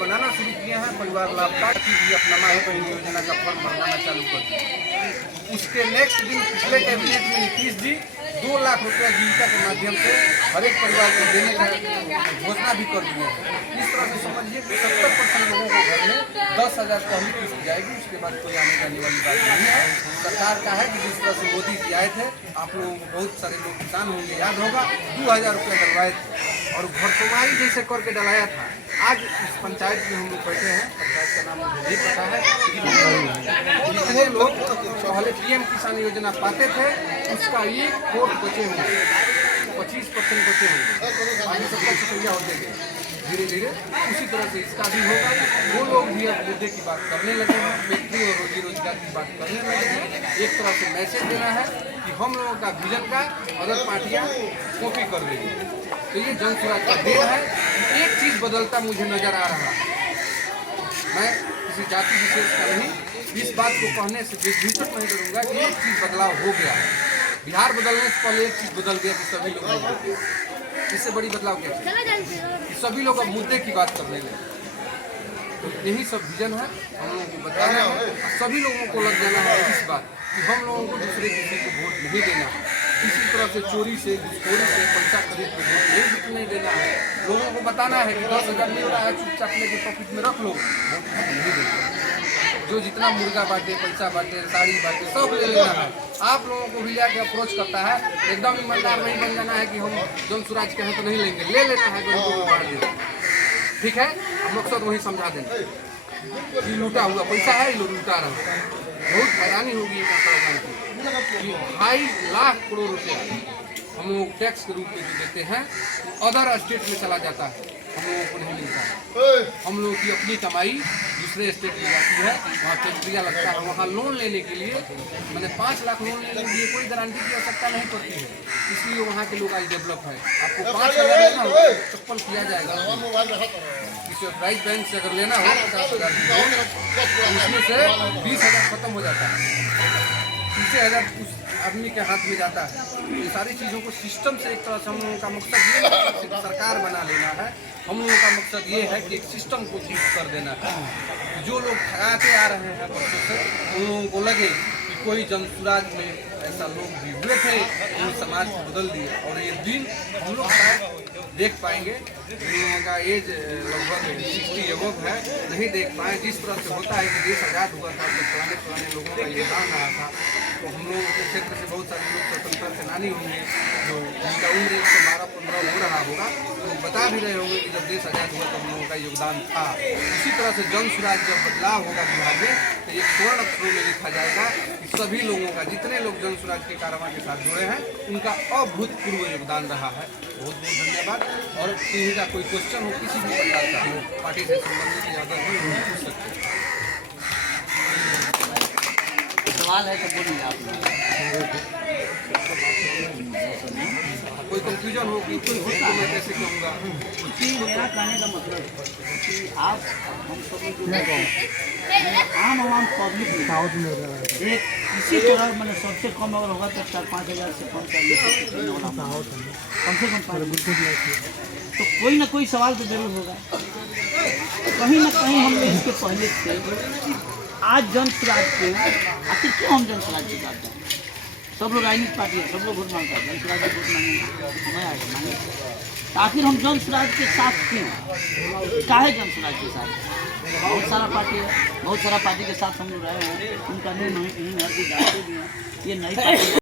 बनाना शुरू किए हैं। परिवार लाभ कार्ड भी अपना माही बहन योजना का फॉर्म भरना चालू कर दिए। उसके नेक्स्ट दिन पिछले कैबिनेट में नीतीश जी 2 लाख रुपया जीविका के माध्यम से हर एक परिवार को देने का घोषणा भी कर दिए हैं। इस तरह से समझिए कि 70% लोगों को घर में 10,000 पहली किस्त जाएगी, उसके बाद कोई आने जाने वाली बात नहीं है। सरकार का है कि जिस तरह से मोदी जी आए थे, आप लोगों को बहुत सारे लोग किसान होंगे याद होगा, 2,000 रुपया डलवाए थे और घरसुमारी जैसे करके डलाया था। आज इस पंचायत में हम लोग बैठे हैं, पंचायत का नाम मुझे नहीं पता है, जितने लोग पहले PM किसान योजना पाते थे उसका 1 वोट बचे होंगे, 25% बचे होंगे, बाकी सब रुपया हो देंगे धीरे धीरे। उसी तरह से इसका भी होगा। वो लोग भी अब मुद्दे की बात करने लगे हैं, फैक्ट्री और रोजी रोजगार की बात करने लगे हैं। एक तरह से मैसेज देना है कि हम लोगों का विजन का अदर पार्टियां कॉपी कर रही है। तो ये जन स्वराज का देन है। एक चीज़ बदलता मुझे नजर आ रहा है, मैं किसी जाति विशेष का नहीं, इस बात को कहने से बेझिझक नहीं करूँगा कि एक चीज़ बदलाव हो गया। बिहार बदलने से पहले एक चीज़ बदल गया कि सभी लोग, इससे बड़ी बदलाव क्या है, सभी लोग अब मुद्दे की बात करने लगे। तो यही सब विजन है, हम लोगों को बताना है, सभी लोगों को लग जाना है इस बात कि हम लोगों को दूसरे किसी को वोट नहीं देना है। किसी तरह से चोरी से घुसखोरी से पैसा खरीद के वोट नहीं देना है। लोगों को बताना है कि 10,000 मिल रहा है, चुपचाप लेके पॉकेट में रख लो, वोट नहीं देना। जो जितना मुर्गा बांटे, पैसा बांटे, साड़ी बांटे, सब ले लेना है। आप लोगों को भी लेके अप्रोच करता है, एकदम ईमानदार नहीं बन जाना है कि हम जन स्वराज के हैं तो नहीं लेंगे, ले लेना है, गरीबों को बांट देना। ठीक है, हम मकसद वही समझा देना कि लूटा हुआ पैसा है, लोग लूटा रहा है। बहुत हैरानी होगी ये आंकड़ा कि 2.5 लाख करोड़ रुपया हम लोग टैक्स के रूप में जो देते हैं अदर स्टेट में चला जाता है, हम लोगों को नहीं मिलता है। हम लोगों की अपनी कमाई दूसरे स्टेट में जाती है, वहाँ फैक्ट्रियाँ लगता है, वहाँ लोन लेने के लिए मैंने 5 लाख लोन लेने के लिए कोई गारंटी की आवश्यकता नहीं पड़ती है। इसलिए वहाँ के लोग आज डेवलप है। आपको 5,000 लेना हो चप्पल किया जाएगा। किसी प्राइवेट बैंक से अगर लेना हो 50,000 लोन, उसमें से 20,000 खत्म हो जाता है, 30,000 उस आदमी के हाथ में जाता है। ये सारी चीज़ों को सिस्टम से एक तरह से हम लोगों का मकसद ये है कि सरकार बना लेना है। हम लोगों का मकसद ये है कि एक सिस्टम को ठीक कर देना है। जो लोग ठगाते आ रहे हैं बच्चों से, उन लोगों को लगे कि कोई जन स्वराज में ऐसा लोग भी हुए थे, उन समाज को बदल दिया। और ये दिन हम लोग शायद देख पाएंगे, जिन लोगों का एज लगभग 60 एबव है, नहीं देख पाए। जिस तरह से होता है कि देश आज़ाद हुआ था तो पुराने लोगों का योगदान रहा था। तो हम लोगों के क्षेत्र से बहुत सारे लोग स्वतंत्रता सेनानी होंगे जो जिनका उम्र 112-15 हो रहा होगा, तो बता भी रहे होंगे कि जब देश आज़ाद हुआ तो हम लोगों का योगदान था। इसी तरह से जन स्वराज जब बदलाव होगा बिहार में तो एक स्वर्ण अक्षरों में लिखा जाएगा कि सभी लोगों का, जितने लोग जन स्वराज के कारवां के साथ जुड़े हैं, उनका अभूतपूर्व योगदान रहा है। बहुत बहुत धन्यवाद। और किसी का कोई क्वेश्चन हो किसी भी प्रकार का हो, पार्टी से संबंधित या अदर भी पूछ सकते हैं। सवाल है तो बोलिए आप। कोई कंफ्यूजन हो कि कोई हो तो मैं कैसे कहूँगा कि मेरा कहने का मतलब कि आप हम सब आम पब्लिक एक इसी तरह मैंने सबसे कम अगर होगा तो 4-5 हज़ार से कम कम से कम तो कोई ना कोई सवाल तो जरूर होगा। कहीं ना कहीं हम लोग इसके पहले से आज जन स्वराज के आखिर क्यों हम जन स्वराज की बात करें। सब लोग राजनीतिक पार्टी है, सब लोग वोट मांगता है, जन स्वराज वोट मांगेंगे, हमें आगे मांगे। तो आखिर हम जन स्वराज के साथ क्यों, काहे जन स्वराज के साथ। बहुत सारा पार्टी है, बहुत सारा पार्टी के साथ हम लोग रहे हैं, उनका नहीं है कि जानते भी हैं। ये नई पार्टी